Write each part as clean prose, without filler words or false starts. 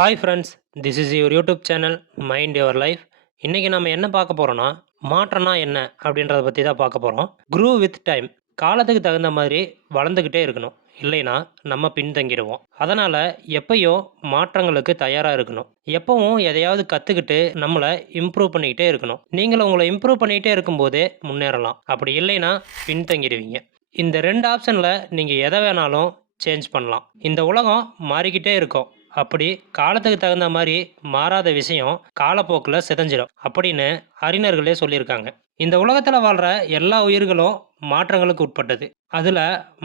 Hi friends, this is your YouTube channel mind your life. இன்றைக்கி நம்ம என்ன பார்க்க போகிறோன்னா, மாற்றம்னா என்ன அப்படின்றத பற்றி தான் பார்க்க போகிறோம். Grew with time. காலத்துக்கு தகுந்த மாதிரி வளர்ந்துக்கிட்டே இருக்கணும். இல்லைன்னா நம்ம பின்தங்கிடுவோம். அதனால் எப்பயும் மாற்றங்களுக்கு தயாராக இருக்கணும். எப்பவும் எதையாவது கற்றுக்கிட்டு நம்மளை இம்ப்ரூவ் பண்ணிக்கிட்டே இருக்கணும். நீங்கள் உங்களை இம்ப்ரூவ் பண்ணிக்கிட்டே இருக்கும்போதே முன்னேறலாம். அப்படி இல்லைன்னா பின்தங்கிடுவீங்க. இந்த ரெண்டு ஆப்ஷனில் நீங்கள் எதை வேணாலும் சேஞ்ச் பண்ணலாம். இந்த உலகம் மாறிக்கிட்டே இருக்கும். அப்படி காலத்துக்கு தகுந்த மாதிரி மாறாத விஷயம் காலப்போக்கில் சிதைஞ்சிடும் அப்படின்னு அறிஞர்களே சொல்லியிருக்காங்க. இந்த உலகத்தில் வாழ்கிற எல்லா உயிர்களும் மாற்றங்களுக்கு உட்பட்டது. அதில்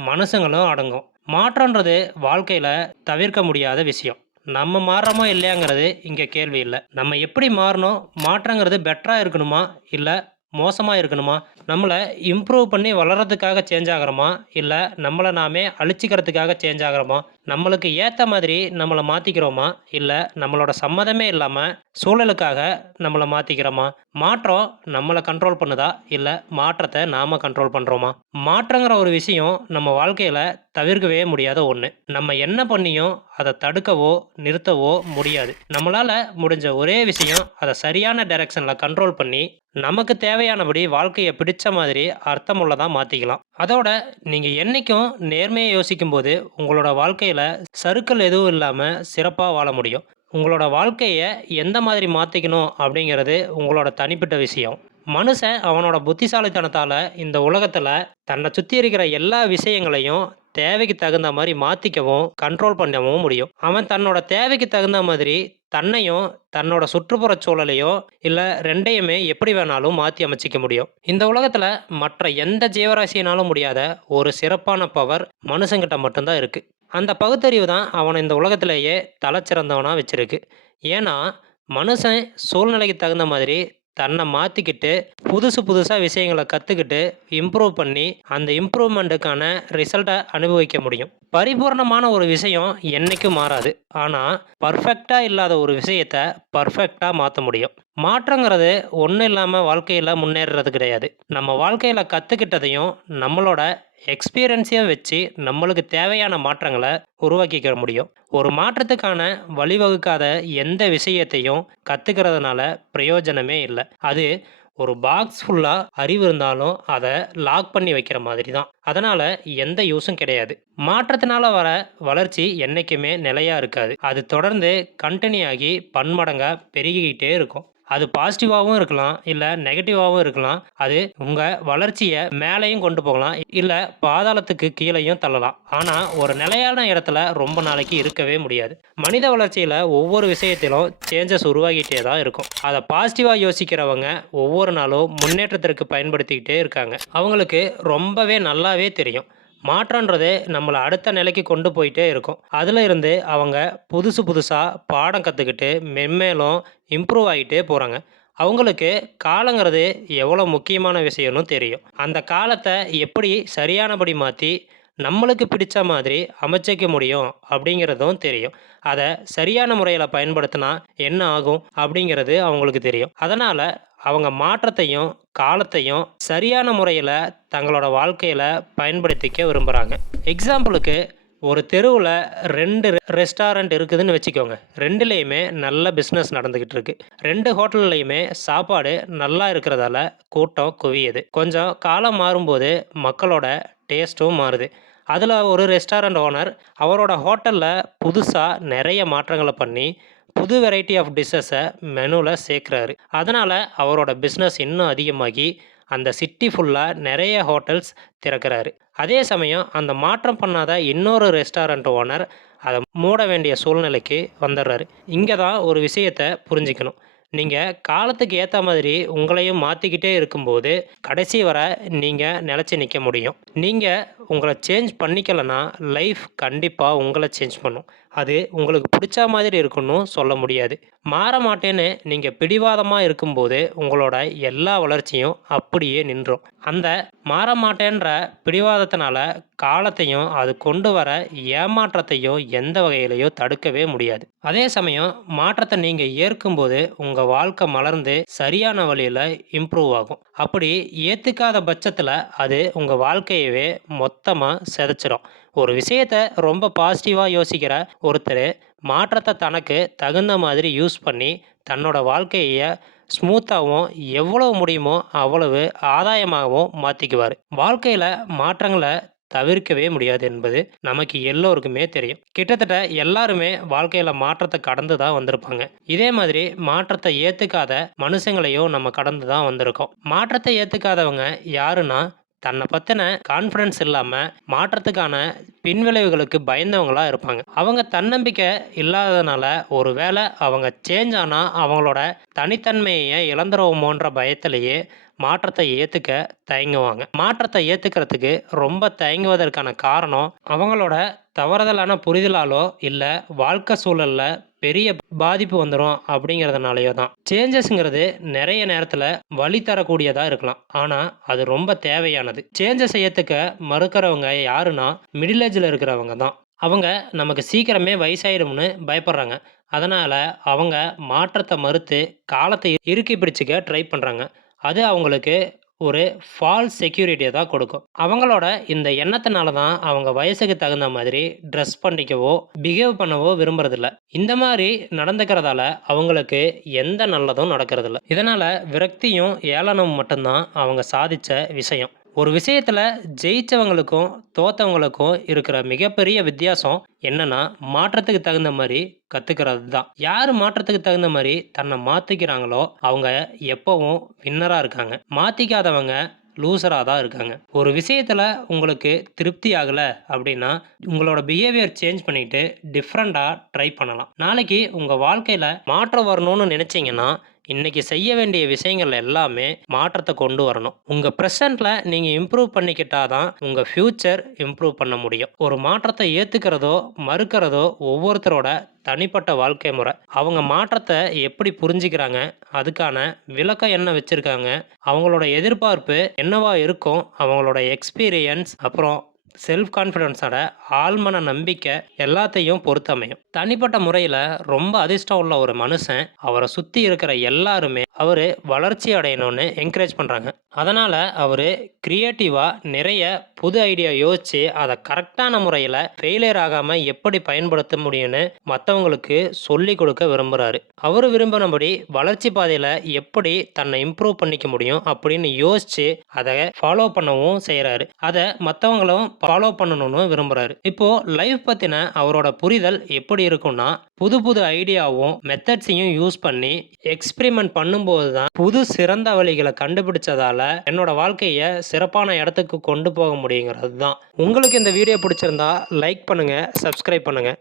மனுஷங்களும் அடங்கும். மாற்றன்றது வாழ்க்கையில் தவிர்க்க முடியாத விஷயம். நம்ம மாறுறோமா இல்லையாங்கிறது இங்கே கேள்வி இல்லை. நம்ம எப்படி மாறணும், மாற்றங்கிறது பெட்டராக இருக்கணுமா இல்லை மோசமாக இருக்கணுமா, நம்மளை இம்ப்ரூவ் பண்ணி வளர்கிறதுக்காக சேஞ்ச் ஆகிறோமா இல்லை நம்மளை நாமே அழிச்சிக்கிறதுக்காக சேஞ்ச் ஆகிறோமா, நம்மளுக்கு ஏற்ற மாதிரி நம்மளை மாற்றிக்கிறோமா இல்லை நம்மளோட சம்மதமே இல்லாமல் சூழலுக்காக நம்மளை மாற்றிக்கிறோமா, மாற்றம் நம்மளை கண்ட்ரோல் பண்ணுதா இல்லை மாற்றத்தை நாம் கண்ட்ரோல் பண்ணுறோமா. மாற்றங்கிற ஒரு விஷயம் நம்ம வாழ்க்கையில் தவிர்க்கவே முடியாத ஒன்று. நம்ம என்ன பண்ணியும் அதை தடுக்கவோ நிறுத்தவோ முடியாது. நம்மளால் முடிஞ்ச ஒரே விஷயம் அதை சரியான டைரக்ஷனில் கண்ட்ரோல் பண்ணி நமக்கு தேவையானபடி வாழ்க்கையை பிடிச்ச மாதிரி அர்த்தமுள்ளதாக மாற்றிக்கலாம். அதோட நீங்கள் என்றைக்கும் நேர்மையை யோசிக்கும்போது உங்களோட வாழ்க்கையில் சறுக்கல் எதுவும் இல்லாமல் சிறப்பாக வாழ முடியும். உங்களோட வாழ்க்கையை எந்த மாதிரி மாற்றிக்கணும் அப்படிங்கிறது உங்களோட தனிப்பட்ட விஷயம். மனுஷன் அவனோட புத்திசாலித்தனத்தால் இந்த உலகத்தில் தன்னை சுற்றி இருக்கிற எல்லா விஷயங்களையும் தேவைக்கு தகுந்த மாதிரி மாற்றிக்கவும் கண்ட்ரோல் பண்ணவும் முடியும். அவன் தன்னோட தேவைக்கு தகுந்த மாதிரி தன்னையும் தன்னோட சுற்றுப்புற சூழலையும் இல்லை ரெண்டையுமே எப்படி வேணாலும் மாற்றி அமைச்சிக்க முடியும். இந்த உலகத்தில் மற்ற எந்த ஜீவராசியினாலும் முடியாத ஒரு சிறப்பான பவர் மனுஷங்கிட்ட மட்டும்தான் இருக்குது. அந்த பகுத்தறிவு தான் அவனை இந்த உலகத்திலேயே தலைச்சிறந்தவனாக வச்சிருக்கு. ஏன்னா மனுஷன் சூழ்நிலைக்கு தகுந்த மாதிரி தன்னை மாற்றிக்கிட்டு புதுசாக விஷயங்களை கற்றுக்கிட்டு இம்ப்ரூவ் பண்ணி அந்த இம்ப்ரூவ்மெண்ட்டுக்கான ரிசல்ட்டை அனுபவிக்க முடியும். பரிபூர்ணமான ஒரு விஷயம் என்றைக்கும் மாறாது. ஆனால் பர்ஃபெக்டாக இல்லாத ஒரு விஷயத்தை பர்ஃபெக்டாக மாற்ற முடியும். மாற்றங்கிறது ஒன்றும் இல்லாமல் வாழ்க்கையில் முன்னேறுறது கிடையாது. நம்ம வாழ்க்கையில் கற்றுக்கிட்டதையும் நம்மளோட எக்ஸ்பீரியன்ஸையும் வச்சு நம்மளுக்கு தேவையான மாற்றங்களை உருவாக்கிக்க முடியும். ஒரு மாற்றத்துக்கான வழிவகுக்காத எந்த விஷயத்தையும் கற்றுக்கிறதுனால பிரயோஜனமே இல்லை. அது ஒரு பாக்ஸ் ஃபுல்லாக அறிவு இருந்தாலும் அதை லாக் பண்ணி வைக்கிற மாதிரி தான். அதனால் எந்த யூஸும் கிடையாது. மாற்றத்தினால வர வளர்ச்சி என்றைக்குமே நிலையாக இருக்காது. அது தொடர்ந்து கண்டினியூ ஆகி பன்மடங்காக பெருகிக்கிட்டே இருக்கும். அது பாசிட்டிவாகவும் இருக்கலாம், இல்லை நெகட்டிவாகவும் இருக்கலாம். அது உங்கள் வளர்ச்சியை மேலேயும் கொண்டு போகலாம், இல்லை பாதாளத்துக்கு கீழேயும் தள்ளலாம். ஆனால் ஒரு நிலையான இடத்துல ரொம்ப நாளைக்கு இருக்கவே முடியாது. மனித வளர்ச்சியில் ஒவ்வொரு விஷயத்திலும் சேஞ்சஸ் உருவாகிட்டே தான் இருக்கும். அதை பாசிட்டிவாக யோசிக்கிறவங்க ஒவ்வொரு நாளும் முன்னேற்றத்திற்கு பயன்படுத்திக்கிட்டே இருக்காங்க. அவங்களுக்கு ரொம்பவே நல்லாவே தெரியும் மாற்றன்றது நம்மளை அடுத்த நிலைக்கு கொண்டு போயிட்டே இருக்கும். அதில் இருந்து அவங்க புதுசாக பாடம் கற்றுக்கிட்டு மென்மேலும் இம்ப்ரூவ் ஆகிட்டே போகிறாங்க. அவங்களுக்கு காலங்கிறது எவ்வளோ முக்கியமான விஷயம்னு தெரியும். அந்த காலத்தை எப்படி சரியானபடி மாற்றி நம்மளுக்கு பிடிச்ச மாதிரி அமைச்சிக்க முடியும் அப்படிங்கிறதும் தெரியும். அதை சரியான முறையில் பயன்படுத்தினா என்ன ஆகும் அப்படிங்கிறது அவங்களுக்கு தெரியும். அதனால் அவங்க மாற்றத்தையும் காலத்தையும் சரியான முறையில் தங்களோட வாழ்க்கையில் பயன்படுத்திக்க விரும்புகிறாங்க. எக்ஸாம்பிளுக்கு ஒரு தெருவில் 2 ரெஸ்டாரண்ட் இருக்குதுன்னு வச்சுக்கோங்க. 2லேயுமே நல்ல பிஸ்னஸ் நடந்துக்கிட்டு இருக்கு. 2 ஹோட்டல்லையுமே சாப்பாடு நல்லா இருக்கிறதால கூட்டம் குவியுது. கொஞ்சம் காலம் மாறும்போது மக்களோட டேஸ்ட்டும் மாறுது. அதில் ஒரு ரெஸ்டாரண்ட் ஓனர் அவரோட ஹோட்டலில் புதுசாக நிறைய மாற்றங்களை பண்ணி புது வெரைட்டி ஆஃப் டிஷ்ஷஸை மெனுவில் சேர்க்குறாரு. அதனால் அவரோட பிஸ்னஸ் இன்னும் அதிகமாகி அந்த சிட்டி ஃபுல்லாக நிறைய ஹோட்டல்ஸ் திறக்கிறாரு. அதே சமயம் அந்த மாற்றம் பண்ணாத இன்னொரு ரெஸ்டாரண்ட் ஓனர் அதை மூட வேண்டிய சூழ்நிலைக்கு வந்துடுறாரு. இங்கே தான் ஒரு விஷயத்தை புரிஞ்சுக்கணும். நீங்கள் காலத்துக்கு ஏற்ற மாதிரி உங்களையும் மாற்றிக்கிட்டே இருக்கும்போது கடைசி வர நீங்கள் நிலச்சி நிற்க முடியும். நீங்கள் உங்களை சேஞ்ச் பண்ணிக்கலைன்னா லைஃப் கண்டிப்பாக உங்களை சேஞ்ச் பண்ணும். அது உங்களுக்கு பிடிச்ச மாதிரி இருக்குன்னு சொல்ல முடியாது. மாற மாட்டேன்னு நீங்கள் பிடிவாதமாக இருக்கும்போது உங்களோட எல்லா வளர்ச்சியும் அப்படியே நின்றும். அந்த மாற மாட்டேன்ற பிடிவாதத்தினால காலத்தையும் அது கொண்டு வர ஏமாற்றத்தையும் எந்த வகையிலையோ தடுக்கவே முடியாது. அதே சமயம் மாற்றத்தை நீங்கள் ஏற்கும்போது உங்கள் வாழ்க்கை மலர்ந்து சரியான வழியில் இம்ப்ரூவ் ஆகும். அப்படி ஏற்றுக்காத பட்சத்தில் அது உங்கள் வாழ்க்கையவே மொத்தமாக சிதைச்சிடும். ஒரு விஷயத்த ரொம்ப பாசிட்டிவா யோசிக்கிற ஒருத்தர் மாற்றத்தை தனக்கு தகுந்த மாதிரி யூஸ் பண்ணி தன்னோட வாழ்க்கைய ஸ்மூத்தாகவும் எவ்வளவு முடியுமோ அவ்வளவு ஆதாயமாகவும் மாற்றிக்குவார். வாழ்க்கையில் மாற்றங்களை தவிர்க்கவே முடியாது என்பது நமக்கு எல்லோருக்குமே தெரியும். கிட்டத்தட்ட எல்லாருமே வாழ்க்கையில மாற்றத்தை கடந்து தான் வந்திருப்பாங்க. இதே மாதிரி மாற்றத்தை ஏத்துக்காத மனுஷங்களையும் நம்ம கடந்து தான் வந்திருக்கோம். மாற்றத்தை ஏத்துக்காதவங்க யாருன்னா, தன்னை பத்தின கான்ஃபிடன்ஸ் இல்லாம மாற்றத்துக்கான பின்விளைவுகளுக்கு பயந்தவங்களா இருப்பாங்க. அவங்க தன்னம்பிக்கை இல்லாததுனால ஒருவேளை அவங்க சேஞ்ச் ஆனா அவங்களோட தனித்தன்மையை இழந்துருவோமோன்ற பயத்திலேயே மாற்றத்தை ஏத்துக்க தயங்குவாங்க. மாற்றத்தை ஏத்துக்கிறதுக்கு ரொம்ப தயங்குவதற்கான காரணம் அவங்களோட தவறுதலான புரிதலாலோ இல்ல வாழ்க்கை சூழல்ல பெரிய பாதிப்பு வந்துடும் அப்படிங்கிறதுனாலயோ தான். சேஞ்சஸ்ங்கிறது நிறைய நேரத்துல வழி தரக்கூடியதா இருக்கலாம். ஆனா அது ரொம்ப தேவையானது. சேஞ்சஸை ஏத்துக்க மறுக்கிறவங்க யாருன்னா மிடில் ஏஜ்ல இருக்கிறவங்க தான். அவங்க நமக்கு சீக்கிரமே வயசாயிரும்னு பயப்படுறாங்க. அதனால அவங்க மாற்றத்தை மறுத்து காலத்தை இறுக்கி பிடிச்சிக்க ட்ரை பண்றாங்க. அது அவங்களுக்கு ஒரு ஃபால்ஸ் செக்யூரிட்டியை தான் கொடுக்கும். அவங்களோட இந்த எண்ணத்தினால தான் அவங்க வயசுக்கு தகுந்த மாதிரி ட்ரெஸ் பண்ணிக்கவோ பிஹேவ் பண்ணவோ விரும்புறதில்ல. இந்த மாதிரி நடந்துக்கிறதால அவங்களுக்கு எந்த நல்லதும் நடக்கிறதில்ல. இதனால விரக்தியும் ஏளனமும் மட்டும்தான் அவங்க சாதிச்ச விஷயம். ஒரு விஷயத்துல ஜெயிச்சவங்களுக்கும் தோத்தவங்களுக்கும் இருக்கிற மிகப்பெரிய வித்தியாசம் என்னன்னா, மாற்றத்துக்கு தகுந்த மாதிரி கத்துக்கிறது தான். யாரு மாற்றத்துக்கு தகுந்த மாதிரி தன்னை மாத்திக்கிறாங்களோ அவங்க எப்பவும் வின்னரா இருக்காங்க. மாத்திக்காதவங்க லூசரா தான் இருக்காங்க. ஒரு விஷயத்துல உங்களுக்கு திருப்தி ஆகல அப்படின்னா உங்களோட பிஹேவியர் சேஞ்ச் பண்ணிட்டு டிஃப்ரெண்டா ட்ரை பண்ணலாம். நாளைக்கு உங்க வாழ்க்கையில மாற்றம் வரணும்னு நினைச்சீங்கன்னா இன்னைக்கு செய்ய வேண்டிய விஷயங்கள் எல்லாமே மாற்றத்தை கொண்டு வரணும். உங்க ப்ரெசென்ட்ல நீங்க இம்ப்ரூவ் பண்ணிக்கிட்டாதான் உங்க ஃபியூச்சர் இம்ப்ரூவ் பண்ண முடியும். ஒரு மாற்றத்தை ஏத்துக்கிறதோ மறுக்கிறதோ ஒவ்வொருத்தரோட தனிப்பட்ட வாழ்க்கை முறை. அவங்க மாற்றத்தை எப்படி புரிஞ்சுக்கிறாங்க, அதுக்கான விளக்கம் என்ன வச்சிருக்காங்க, அவங்களோட எதிர்பார்ப்பு என்னவா இருக்கும், அவங்களோட எக்ஸ்பீரியன்ஸ், அப்புறம் செல்ஃப் கான்ஃபிடன்ஸோட ஆழ்மன நம்பிக்கை எல்லாத்தையும் பொறுத்து அமையும். தனிப்பட்ட முறையில் ரொம்ப அதிர்ஷ்டம் உள்ள ஒரு மனுஷன் அவரை சுற்றி இருக்கிற எல்லாருமே அவர் வளர்ச்சி அடையணும்னு என்கரேஜ் பண்ணுறாங்க. அதனால் அவர் க்ரியேட்டிவாக நிறைய புது ஐடியா யோசித்து அதை கரெக்டான முறையில் ஃபெயிலியர் ஆகாமல் எப்படி பயன்படுத்த முடியும்னு மற்றவங்களுக்கு சொல்லி கொடுக்க விரும்புகிறாரு. அவர் விரும்பினபடி வளர்ச்சி பாதையில் எப்படி தன்னை இம்ப்ரூவ் பண்ணிக்க முடியும் அப்படின்னு யோசித்து அதை ஃபாலோ பண்ணவும் செய்கிறாரு. அதை மற்றவங்களும் ஃபாலோ பண்ணணும்னு விரும்புகிறாரு. இப்போது லைஃப் பற்றின அவரோட புரிதல் எப்படி இருக்குன்னா, புது புது ஐடியாவும் மெத்தட்ஸையும் யூஸ் பண்ணி எக்ஸ்பிரிமெண்ட் பண்ணும்போது தான் புது சிறந்த வழிகளை கண்டுபிடிச்சதால என்னோட வாழ்க்கையை சிறப்பான இடத்துக்கு கொண்டு போக முடியுங்கிறது தான். உங்களுக்கு இந்த வீடியோ பிடிச்சிருந்தா லைக் பண்ணுங்கள், சப்ஸ்கிரைப் பண்ணுங்கள்.